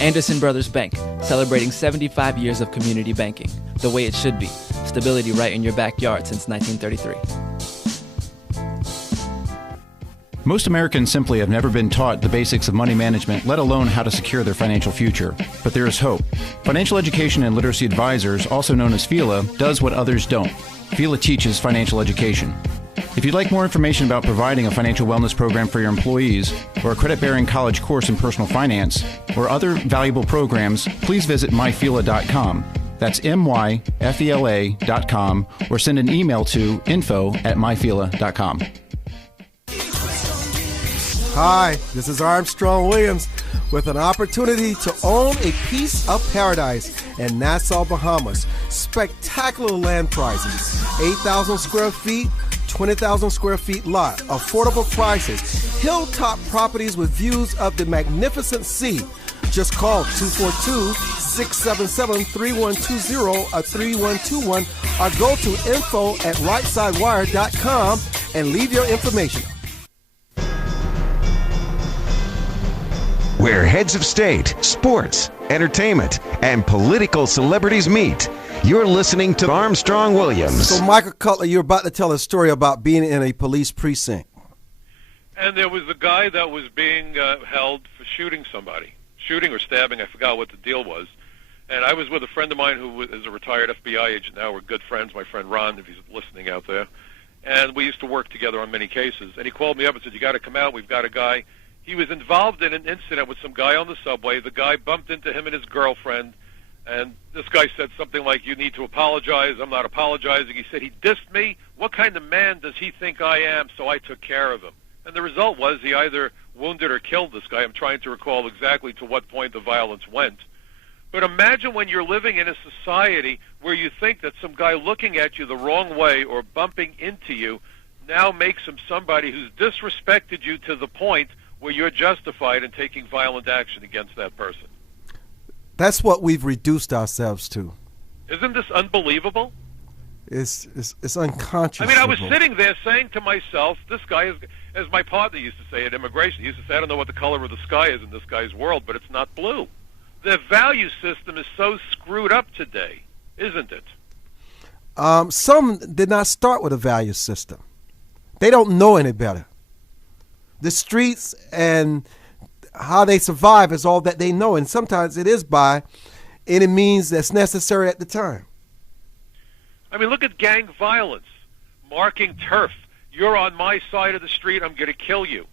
Anderson Brothers Bank, celebrating 75 years of community banking, the way it should be. Stability right in your backyard since 1933. Most Americans simply have never been taught the basics of money management, let alone how to secure their financial future. But there is hope. Financial Education and Literacy Advisors, also known as FELA, does what others don't. FILA teaches financial education. If you'd like more information about providing a financial wellness program for your employees, or a credit-bearing college course in personal finance, or other valuable programs, please visit myfila.com. That's myfela.com, or send an email to info@myfila.com. Hi, this is Armstrong Williams with an opportunity to own a piece of paradise in Nassau, Bahamas. Spectacular land prices, 8,000 square feet, 20,000 square feet lot, affordable prices, hilltop properties with views of the magnificent sea. Just call 242-677-3120 or 3121 or go to info@rightsidewire.com and leave your information. Where heads of state, sports, entertainment, and political celebrities meet. You're listening to Armstrong Williams. So, Michael Cutler, you're about to tell a story about being in a police precinct. And there was a guy that was being held for shooting somebody. Shooting or stabbing, I forgot what the deal was. And I was with a friend of mine who is a retired FBI agent now. We're good friends, my friend Ron, if he's listening out there. And we used to work together on many cases. And he called me up and said, you got to come out, we've got a guy. He was involved in an incident with some guy on the subway. The guy bumped into him and his girlfriend, and this guy said something like, you need to apologize. I'm not apologizing. He said, he dissed me. What kind of man does he think I am? So I took care of him. And the result was he either wounded or killed this guy. I'm trying to recall exactly to what point the violence went. But imagine when you're living in a society where you think that some guy looking at you the wrong way or bumping into you now makes him somebody who's disrespected you to the point where you're justified in taking violent action against that person. That's what we've reduced ourselves to. Isn't this unbelievable? It's unconscionable. I mean, I was sitting there saying to myself, this guy is, as my partner used to say at immigration, he used to say, I don't know what the color of the sky is in this guy's world, but it's not blue. The value system is so screwed up today, isn't it? Some did not start with a value system. They don't know any better. The streets and how they survive is all that they know, and sometimes it is by any means that's necessary at the time. I mean, look at gang violence, marking turf. You're on my side of the street, I'm going to kill you.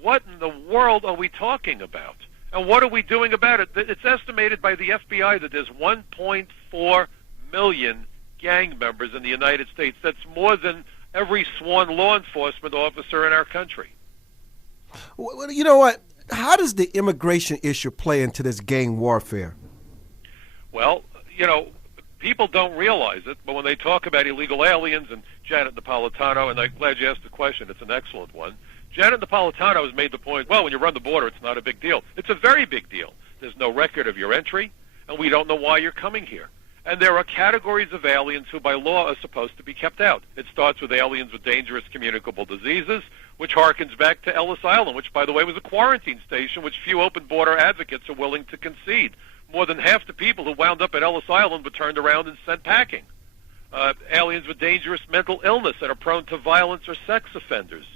What in the world are we talking about? And what are we doing about it? It's estimated by the FBI that there's 1.4 million gang members in the United States. That's more than every sworn law enforcement officer in our country. Well, you know what? How does the immigration issue play into this gang warfare? Well, you know, people don't realize it, but when they talk about illegal aliens and Janet Napolitano, and I'm glad you asked the question, it's an excellent one. Janet Napolitano has made the point, well, when you run the border, it's not a big deal. It's a very big deal. There's no record of your entry, and we don't know why you're coming here. And there are categories of aliens who, by law, are supposed to be kept out. It starts with aliens with dangerous communicable diseases, which harkens back to Ellis Island, which, by the way, was a quarantine station, which few open border advocates are willing to concede. More than half the people who wound up at Ellis Island were turned around and sent packing. Aliens with dangerous mental illness that are prone to violence or sex offenders.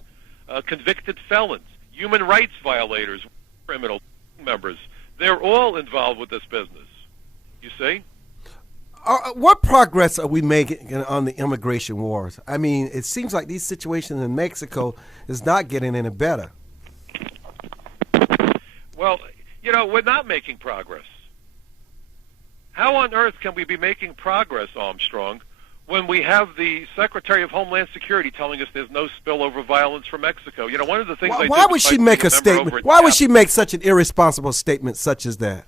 Convicted felons, human rights violators, criminal members. They're all involved with this business. You see? What progress are we making on the immigration wars? I mean, it seems like these situations in Mexico is not getting any better. Well, you know, we're not making progress. How on earth can we be making progress, Armstrong, when we have the Secretary of Homeland Security telling us there's no spillover violence from Mexico? You know, one of the things why would she make a statement? Why would she make such an irresponsible statement such as that?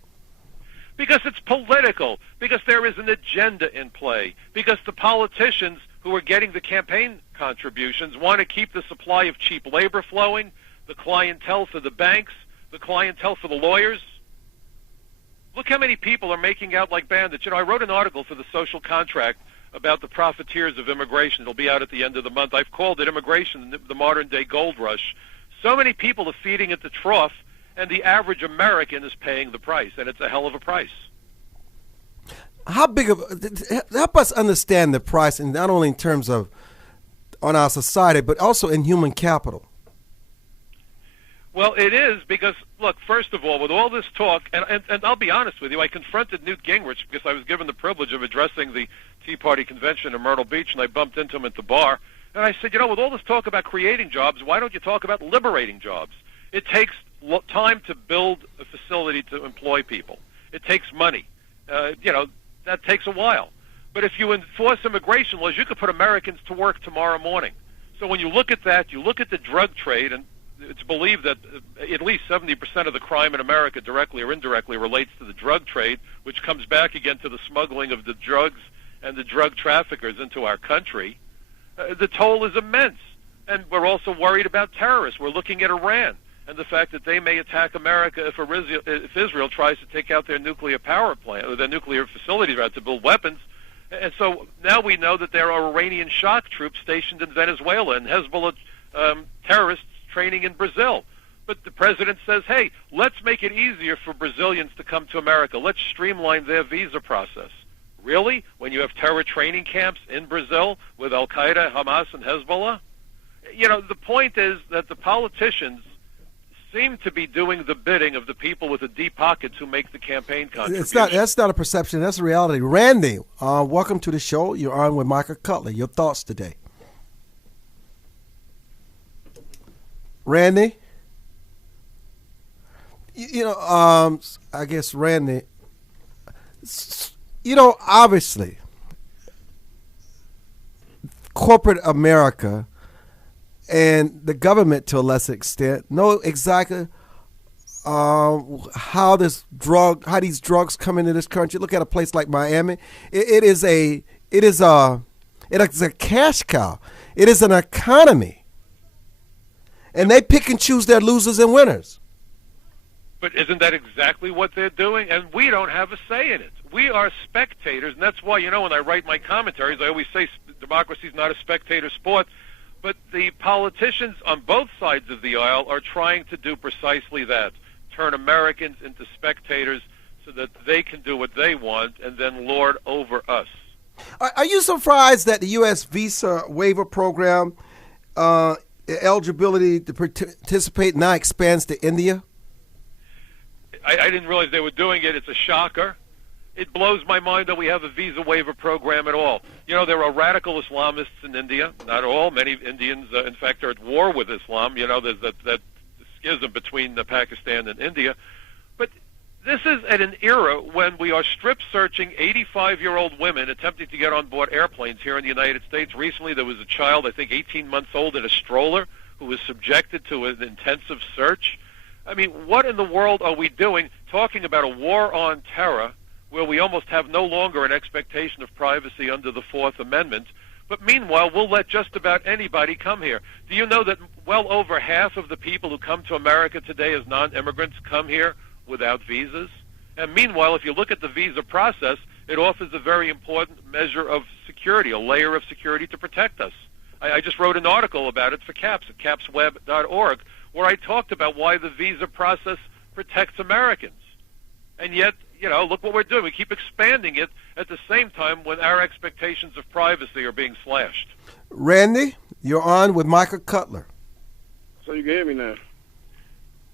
Because it's political, because there is an agenda in play, because the politicians who are getting the campaign contributions want to keep the supply of cheap labor flowing, the clientele for the banks, the clientele for the lawyers. Look how many people are making out like bandits. You know, I wrote an article for the Social Contract about the profiteers of immigration. It'll be out at the end of the month. I've called it Immigration, the Modern-Day Gold Rush. So many people are feeding at the trough, and the average American is paying the price, and it's a hell of a price. How big of help us understand the price, and not only in terms of on our society, but also in human capital. Well, it is because, look, first of all, with all this talk, and I'll be honest with you, I confronted Newt Gingrich because I was given the privilege of addressing the Tea Party convention in Myrtle Beach, and I bumped into him at the bar. And I said, with all this talk about creating jobs, why don't you talk about liberating jobs? It takes time to build a facility to employ people. It takes money. That takes a while. But if you enforce immigration laws, you could put Americans to work tomorrow morning. So when you look at that, you look at the drug trade, and it's believed that at least 70% of the crime in America directly or indirectly relates to the drug trade, which comes back again to the smuggling of the drugs and the drug traffickers into our country. The toll is immense. And we're also worried about terrorists. We're looking at Iran and the fact that they may attack America if Israel tries to take out their nuclear power plant, or their nuclear facilities, to build weapons. And so now we know that there are Iranian shock troops stationed in Venezuela and Hezbollah terrorists training in Brazil. But the president says, hey, let's make it easier for Brazilians to come to America. Let's streamline their visa process. Really? When you have terror training camps in Brazil with Al-Qaeda, Hamas, and Hezbollah? The point is that the politicians seem to be doing the bidding of the people with the deep pockets who make the campaign contributions. That's not a perception. That's a reality. Randy, welcome to the show. You're on with Michael Cutler. Your thoughts today. Randy? I guess Randy, obviously, corporate America and the government, to a lesser extent, know exactly how these drugs come into this country. Look at a place like Miami. It is a cash cow. It is an economy, and they pick and choose their losers and winners. But isn't that exactly what they're doing? And we don't have a say in it. We are spectators, and that's why, when I write my commentaries, I always say democracy is not a spectator sport. But the politicians on both sides of the aisle are trying to do precisely that, turn Americans into spectators so that they can do what they want and then lord over us. Are you surprised that the U.S. visa waiver program eligibility to participate now expands to India? I didn't realize they were doing it. It's a shocker. It blows my mind that we have a visa waiver program at all. There are radical Islamists in India. Not all. Many Indians, in fact, are at war with Islam. There's that schism between Pakistan and India. But this is at an era when we are strip-searching 85-year-old women attempting to get on board airplanes here in the United States. Recently, there was a child, I think 18 months old, in a stroller who was subjected to an intensive search. I mean, what in the world are we doing talking about a war on terror where we almost have no longer an expectation of privacy under the Fourth Amendment, but meanwhile we'll let just about anybody come here? Do you know that well over half of the people who come to America today as non-immigrants come here without visas? And meanwhile, if you look at the visa process, it offers a very important measure of security, a layer of security to protect us. I just wrote an article about it for CAPS at capsweb.org, where I talked about why the visa process protects Americans. And yet, look what we're doing. We keep expanding it at the same time when our expectations of privacy are being slashed. Randy, you're on with Michael Cutler. So you can hear me now?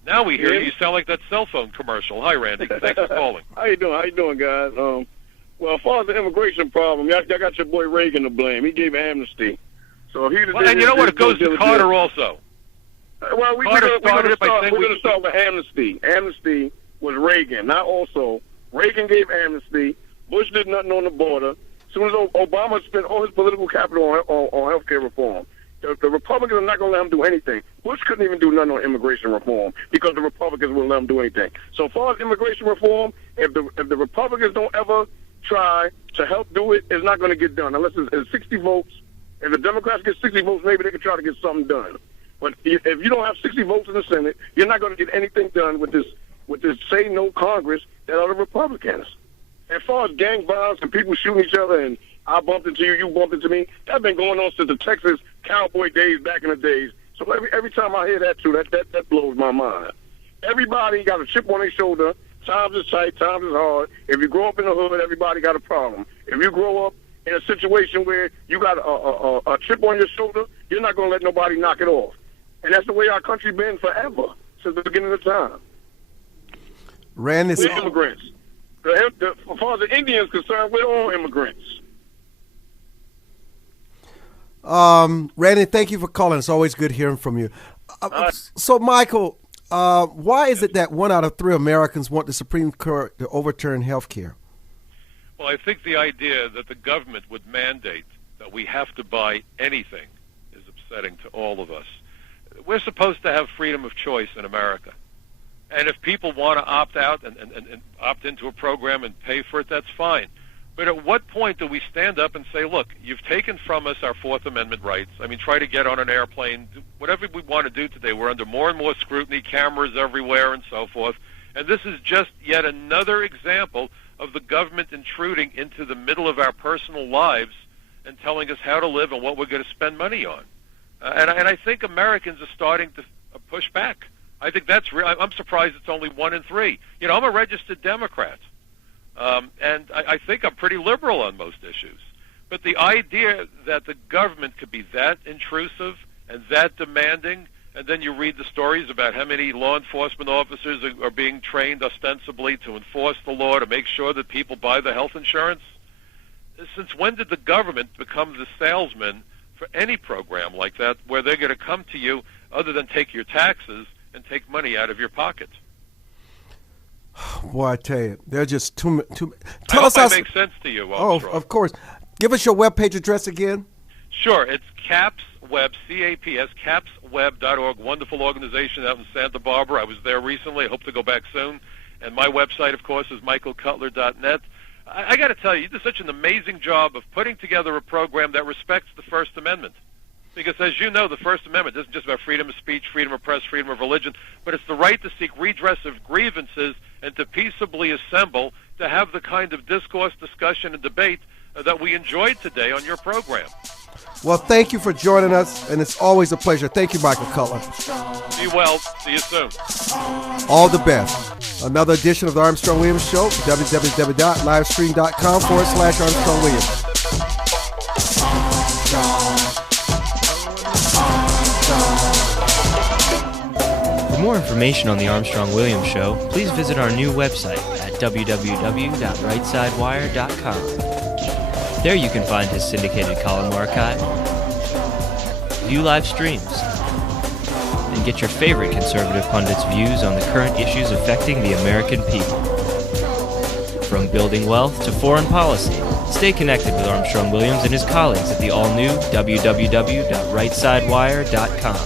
Now we hear you. You sound like that cell phone commercial. Hi, Randy. Thanks for calling. How you doing, guys? Well, as far as the immigration problem, y'all got your boy Reagan to blame. He gave amnesty. So he and you know what? It goes to Carter also. Well, we're going to start with amnesty. Amnesty was Reagan, not also. Reagan gave amnesty. Bush did nothing on the border. As soon as Obama spent all his political capital on health care reform, the Republicans are not going to let him do anything. Bush couldn't even do nothing on immigration reform because the Republicans wouldn't let him do anything. So as far as immigration reform, if the Republicans don't ever try to help do it, it's not going to get done unless it's 60 votes. If the Democrats get 60 votes, maybe they can try to get something done. But if you don't have 60 votes in the Senate, you're not going to get anything done with this say no Congress that are the Republicans. As far as gang violence and people shooting each other and I bumped into you, you bumped into me, that's been going on since the Texas cowboy days back in the days. So every time I hear that too, that blows my mind. Everybody got a chip on their shoulder. Times is tight, times is hard. If you grow up in the hood, everybody got a problem. If you grow up in a situation where you got a chip on your shoulder, you're not going to let nobody knock it off. And that's the way our country been forever. since the beginning of time. Randy, we're immigrants. As far as the Indians concerned, we're all immigrants. Randy, thank you for calling. It's always good hearing from you. So, Michael, why is it that 1 out of 3 Americans want the Supreme Court to overturn health care? Well, I think the idea that the government would mandate that we have to buy anything is upsetting to all of us. We're supposed to have freedom of choice in America. And if people want to opt out and opt into a program and pay for it, that's fine. But at what point do we stand up and say, look, you've taken from us our Fourth Amendment rights. I mean, try to get on an airplane, whatever we want to do today. We're under more and more scrutiny, cameras everywhere and so forth. And this is just yet another example of the government intruding into the middle of our personal lives and telling us how to live and what we're going to spend money on. And I think Americans are starting to push back. I think that's real. I'm surprised it's only 1 in 3. You know, I'm a registered Democrat, and I think I'm pretty liberal on most issues. But the idea that the government could be that intrusive and that demanding, and then you read the stories about how many law enforcement officers are being trained ostensibly to enforce the law, to make sure that people buy the health insurance. Since when did the government become the salesman for any program like that, where they're going to come to you other than take your taxes and take money out of your pocket? Boy, I tell you, they're just too. Tell us how that makes sense to you, Armstrong. Oh, of course. Give us your webpage address again. Sure, it's CAPS Web, C-A-P-S, capsweb.org. Wonderful organization out in Santa Barbara. I was there recently. I hope to go back soon. And my website, of course, is michaelcutler.net. I got to tell you did such an amazing job of putting together a program that respects the First Amendment. Because, as you know, the First Amendment isn't just about freedom of speech, freedom of press, freedom of religion, but it's the right to seek redress of grievances and to peaceably assemble to have the kind of discourse, discussion, and debate that we enjoyed today on your program. Well, thank you for joining us, and it's always a pleasure. Thank you, Michael Cutler. Be well. See you soon. All the best. Another edition of the Armstrong Williams Show, www.livestream.com/Armstrong Williams. For more information on the Armstrong Williams Show, please visit our new website at www.rightsidewire.com. There you can find his syndicated column archive, view live streams, and get your favorite conservative pundits' views on the current issues affecting the American people. From building wealth to foreign policy, stay connected with Armstrong Williams and his colleagues at the all-new www.rightsidewire.com.